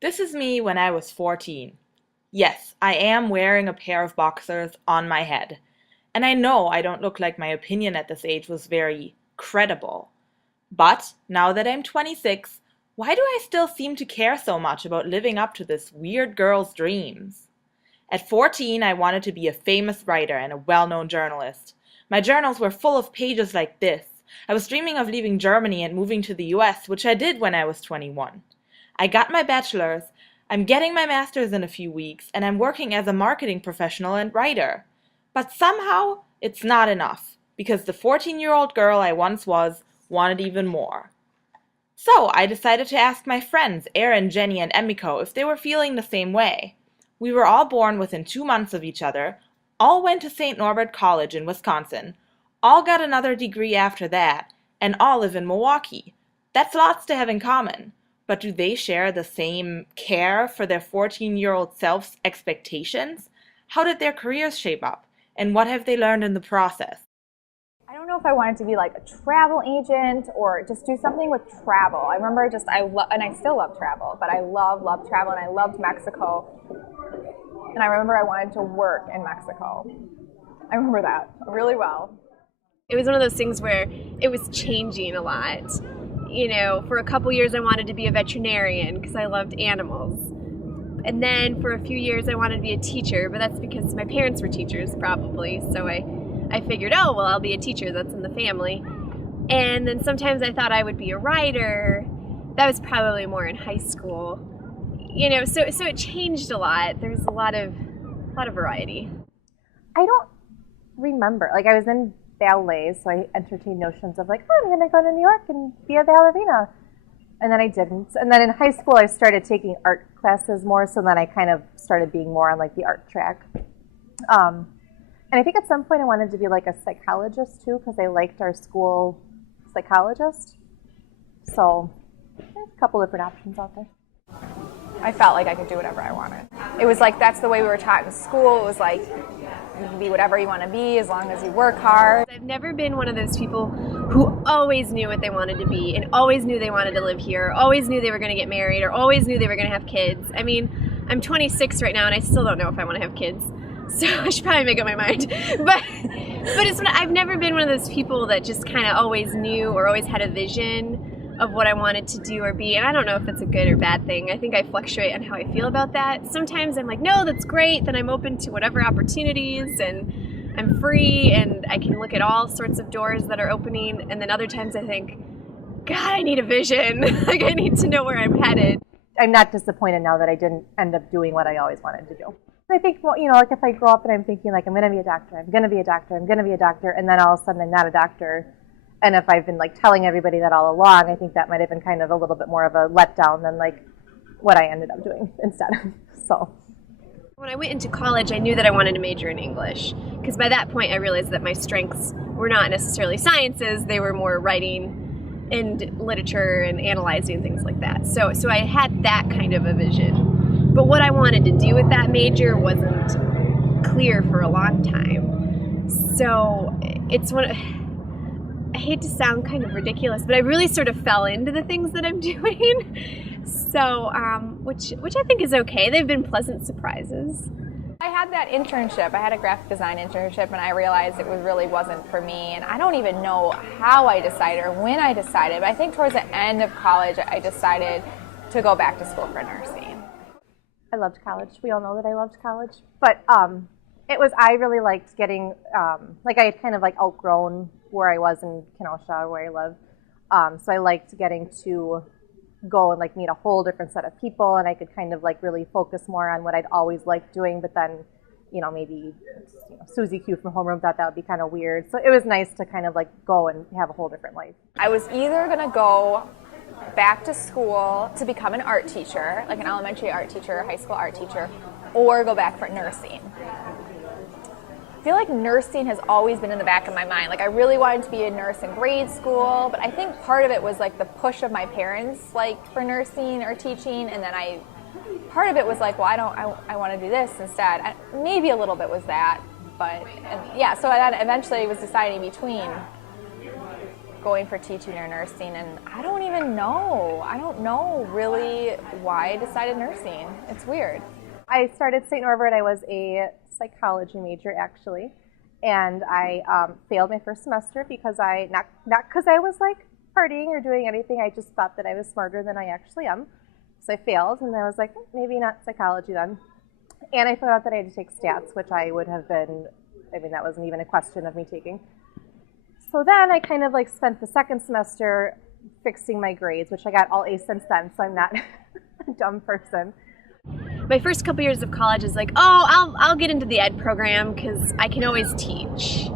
This is me when I was 14. Yes, I am wearing a pair of boxers on my head. And I know I don't look like my opinion at this age was very credible. But now that I'm 26, why do I still seem to care so much about living up to this weird girl's dreams? At 14, I wanted to be a famous writer and a well-known journalist. My journals were full of pages like this. I was dreaming of leaving Germany and moving to the US, which I did when I was 21. I got my bachelor's, I'm getting my master's in a few weeks, and I'm working as a marketing professional and writer. But somehow, it's not enough, because the 14-year-old girl I once was wanted even more. So I decided to ask my friends, Erin, Jenny, and Emiko, if they were feeling the same way. We were all born within 2 months of each other, all went to St. Norbert College in Wisconsin, all got another degree after that, and all live in Milwaukee. That's lots to have in common. But do they share the same care for their 14-year-old selves' expectations? How did their careers shape up? And what have they learned in the process? I don't know if I wanted to be like a travel agent or just do something with travel. I remember and I still love travel, but I love travel, and I loved Mexico. And I remember I wanted to work in Mexico. I remember that really well. It was one of those things where it was changing a lot. You know, for a couple years I wanted to be a veterinarian because I loved animals. And then for a few years I wanted to be a teacher, but that's because my parents were teachers probably. So I figured, oh, well, I'll be a teacher, that's in the family. And then sometimes I thought I would be a writer. That was probably more in high school. You know, so it changed a lot. There's a lot of variety. I don't remember. Like, I was in ballet, so I entertained notions of like, oh, I'm going to go to New York and be a ballerina. And then I didn't. And then in high school, I started taking art classes more, so then I kind of started being more on like the art track. And I think at some point I wanted to be like a psychologist too, because I liked our school psychologist. So there's a couple different options out there. I felt like I could do whatever I wanted. It was like that's the way we were taught in school. It was like you can be whatever you want to be as long as you work hard. I've never been one of those people who always knew what they wanted to be and always knew they wanted to live here, always knew they were going to get married, or always knew they were going to have kids. I mean, I'm 26 right now and I still don't know if I want to have kids. So I should probably make up my mind. But I've never been one of those people that just kind of always knew or always had a vision of what I wanted to do or be. And I don't know if that's a good or bad thing. I think I fluctuate on how I feel about that. Sometimes I'm like, no, that's great. Then I'm open to whatever opportunities and I'm free and I can look at all sorts of doors that are opening. And then other times I think, God, I need a vision. Like I need to know where I'm headed. I'm not disappointed now that I didn't end up doing what I always wanted to do. I think, well, you know, like if I grow up and I'm thinking like I'm going to be a doctor, I'm going to be a doctor, I'm going to be a doctor, and then all of a sudden I'm not a doctor. And if I've been like telling everybody that all along, I think that might have been kind of a little bit more of a letdown than like what I ended up doing instead. So when I went into college, I knew that I wanted to major in English because by that point I realized that my strengths were not necessarily sciences, they were more writing and literature and analyzing things like that. So I had that kind of a vision. But what I wanted to do with that major wasn't clear for a long time. So it's I hate to sound kind of ridiculous, but I really sort of fell into the things that I'm doing. So, which I think is okay. They've been pleasant surprises. I had that internship. I had a graphic design internship, and I realized it really wasn't for me. And I don't even know how I decided or when I decided, but I think towards the end of college, I decided to go back to school for nursing. I loved college. We all know that I loved college. But I really liked getting, like I had kind of like outgrown where I was in Kenosha, where I live. So I liked getting to go and like meet a whole different set of people, and I could kind of like really focus more on what I'd always liked doing. But then, you know, maybe Susie Q from Homeroom thought that would be kind of weird. So it was nice to kind of like go and have a whole different life. I was either going to go back to school to become an art teacher, like an elementary art teacher, high school art teacher, or go back for nursing. I feel like nursing has always been in the back of my mind. Like I really wanted to be a nurse in grade school, but I think part of it was like the push of my parents, like for nursing or teaching, and then part of it was like, well, I want to do this instead. Maybe a little bit was that, but yeah. So I eventually was deciding between going for teaching or nursing, and I don't even know. I don't know really why I decided nursing. It's weird. I started St. Norbert. I was a psychology major actually, and I failed my first semester because not because I was like partying or doing anything. I just thought that I was smarter than I actually am. So I failed, and I was like, maybe not psychology then. And I found out that I had to take stats, which I would have been, I mean, that wasn't even a question of me taking. So then I kind of like spent the second semester fixing my grades, which I got all A's since then, so I'm not a dumb person. My first couple years of college is like, oh, I'll get into the ed program because I can always teach.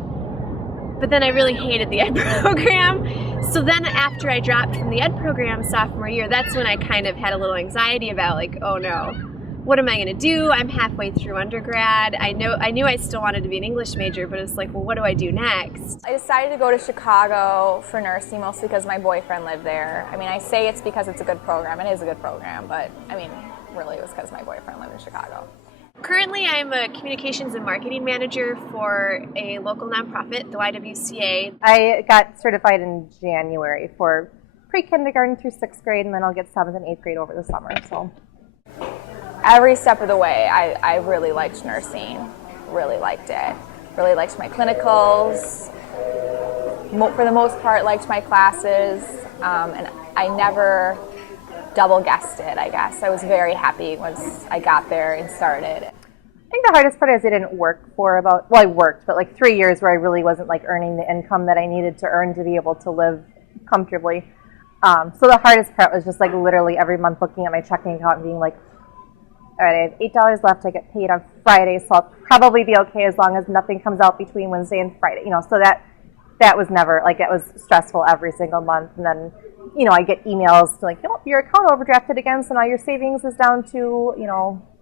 But then I really hated the ed program. So then after I dropped from the ed program sophomore year, that's when I kind of had a little anxiety about like, oh no, what am I going to do? I'm halfway through undergrad. I knew I still wanted to be an English major, but it's like, well, what do I do next? I decided to go to Chicago for nursing mostly because my boyfriend lived there. I mean, I say it's because it's a good program. It is a good program, but I mean, really it was because my boyfriend lived in Chicago. Currently, I'm a communications and marketing manager for a local nonprofit, the YWCA. I got certified in January for pre-kindergarten through 6th grade, and then I'll get 7th and 8th grade over the summer. So every step of the way, I really liked nursing, really liked it. Really liked my clinicals, for the most part liked my classes, and I never double guessed it, I guess. I was very happy once I got there and started. I think the hardest part is I didn't work for I worked, but like 3 years where I really wasn't like earning the income that I needed to earn to be able to live comfortably. So the hardest part was just like literally every month looking at my checking account and being like, all right, I have $8 left. I get paid on Friday, so I'll probably be okay as long as nothing comes out between Wednesday and Friday. So that was never, like, that was stressful every single month. And then, I get emails to like, your account overdrafted again, so now your savings is down to,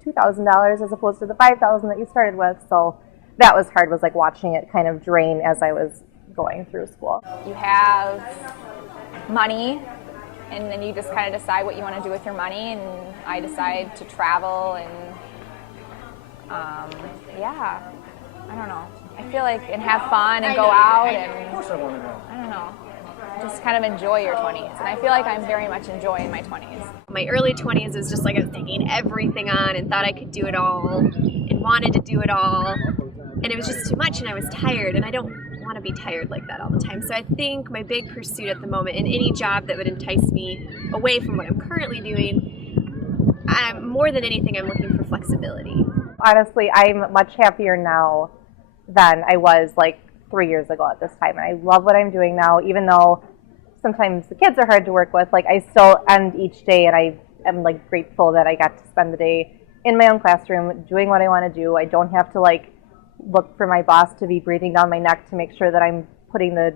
$2,000 as opposed to the $5,000 that you started with. So that was hard, was like watching it kind of drain as I was going through school. You have money, and then you just kind of decide what you want to do with your money, and I decided to travel, and I don't know. I feel like, and have fun and go out, and I don't know, just kind of enjoy your 20s. And I feel like I'm very much enjoying my 20s. My early 20s was just like I was taking everything on and thought I could do it all and wanted to do it all. And it was just too much, and I was tired, and I don't want to be tired like that all the time. So I think my big pursuit at the moment, in any job that would entice me away from what I'm currently doing, more than anything, I'm looking for flexibility. Honestly, I'm much happier now than I was like 3 years ago at this time. And I love what I'm doing now, even though sometimes the kids are hard to work with. Like, I still end each day, and I am like grateful that I got to spend the day in my own classroom doing what I want to do. I don't have to like look for my boss to be breathing down my neck to make sure that I'm putting the,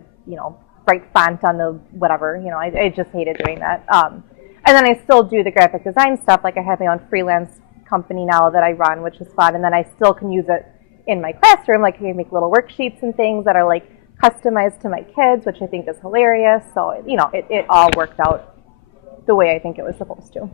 bright font on the whatever. I just hated doing that. And then I still do the graphic design stuff. Like, I have my own freelance company now that I run, which is fun. And then I still can use it in my classroom. Like, I make little worksheets and things that are like customized to my kids, which I think is hilarious. So, it all worked out the way I think it was supposed to.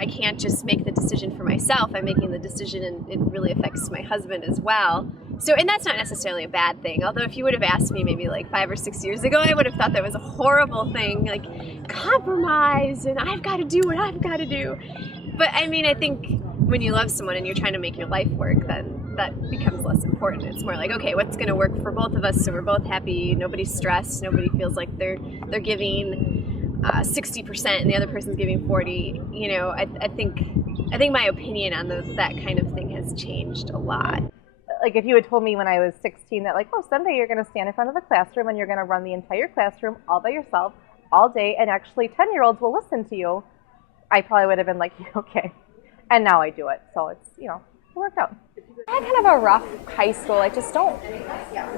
I can't just make the decision for myself. I'm making the decision, and it really affects my husband as well. So, and that's not necessarily a bad thing. Although if you would have asked me maybe like 5 or 6 years ago, I would have thought that was a horrible thing, like compromise and I've got to do what I've got to do. But I mean, I think when you love someone and you're trying to make your life work, then that becomes less important. It's more like, okay, what's going to work for both of us so we're both happy, nobody's stressed, nobody feels like they're giving 60% and the other person's giving 40. I think my opinion on that kind of thing has changed a lot. Like, if you had told me when I was 16 that like, oh, someday you're going to stand in front of a classroom and you're going to run the entire classroom all by yourself all day, and actually 10-year-olds will listen to you, I probably would have been like, okay. And now I do it. So it's, it worked out. I had kind of a rough high school. Like, just don't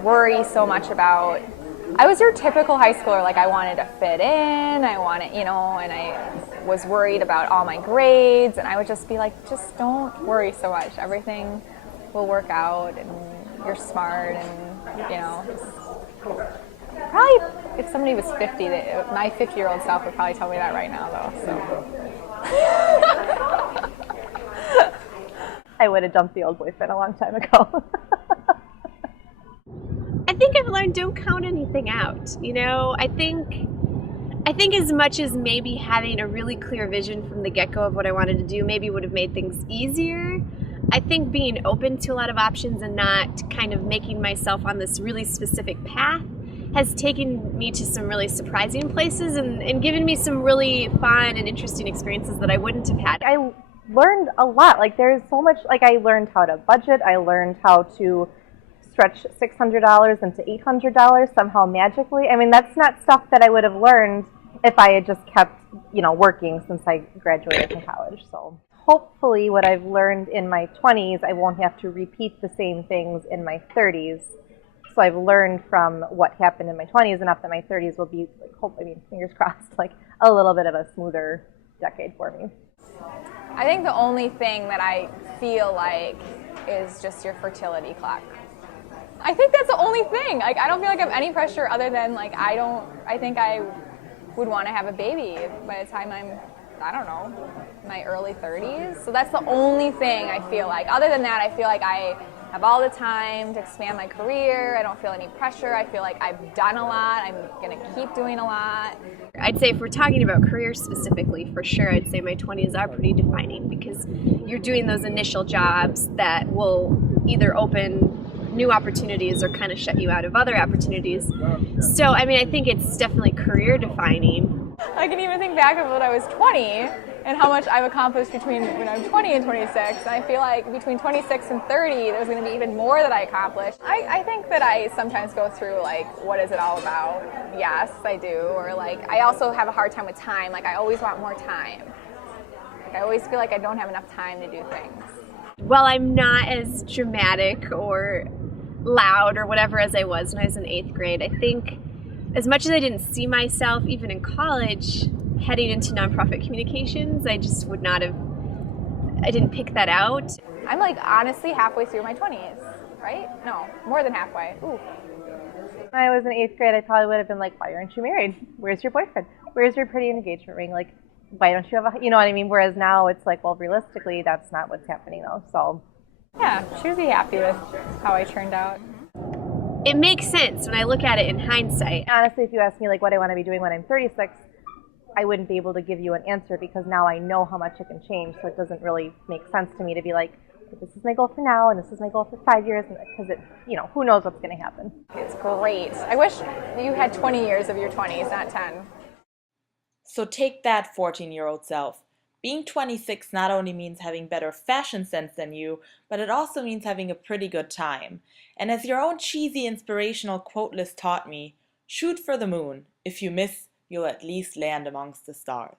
worry so much about, I was your typical high schooler. Like, I wanted to fit in, and I was worried about all my grades, and I would just be like, just don't worry so much. Everything will work out, and you're smart, and, just probably if somebody was 50, my 50-year-old self would probably tell me that right now, though, so. I would have dumped the old boyfriend a long time ago. I think I've learned and don't count anything out. You know, I think as much as maybe having a really clear vision from the get-go of what I wanted to do maybe would have made things easier, I think being open to a lot of options and not kind of making myself on this really specific path has taken me to some really surprising places and given me some really fun and interesting experiences that I wouldn't have had. I learned a lot. Like there's so much, like I learned how to budget. I learned how to stretch $600 into $800 somehow magically. I mean, that's not stuff that I would have learned if I had just kept, working since I graduated from college. So hopefully what I've learned in my 20s, I won't have to repeat the same things in my 30s. So I've learned from what happened in my 20s enough that my 30s will be, fingers crossed, like a little bit of a smoother decade for me. I think the only thing that I feel like is just your fertility clock. I think that's the only thing. Like, I don't feel like I have any pressure other than, like, I think I would want to have a baby by the time I'm, I don't know, my early 30s. So that's the only thing I feel like. Other than that, I feel like I have all the time to expand my career. I don't feel any pressure. I feel like I've done a lot. I'm going to keep doing a lot. I'd say if we're talking about career specifically, for sure, I'd say my 20s are pretty defining because you're doing those initial jobs that will either open new opportunities or kind of shut you out of other opportunities. So, I mean, I think it's definitely career defining. I can even think back of when I was 20 and how much I've accomplished between when I'm 20 and 26. And I feel like between 26 and 30, there's going to be even more that I accomplished. I think that I sometimes go through, like, what is it all about? Yes, I do. Or, like, I also have a hard time with time. Like, I always want more time. Like, I always feel like I don't have enough time to do things. While I'm not as dramatic or loud or whatever as I was when I was in 8th grade, I think as much as I didn't see myself, even in college, heading into nonprofit communications, I just would not have, I didn't pick that out. I'm like honestly halfway through my 20s, right? No, more than halfway. Ooh. When I was in 8th grade, I probably would have been like, why aren't you married? Where's your boyfriend? Where's your pretty engagement ring? Like, why don't you have a, you know what I mean? Whereas now it's like, well, realistically, that's not what's happening though. So yeah, she would be happy with how I turned out. It makes sense when I look at it in hindsight. Honestly, if you ask me like what I want to be doing when I'm 36, I wouldn't be able to give you an answer because now I know how much it can change. So it doesn't really make sense to me to be like, this is my goal for now and this is my goal for 5 years, because it, who knows what's going to happen. It's great. I wish you had 20 years of your 20s, not 10. So take that, 14-year-old self. Being 26 not only means having better fashion sense than you, but it also means having a pretty good time. And as your own cheesy inspirational quote list taught me, shoot for the moon. If you miss, you'll at least land amongst the stars.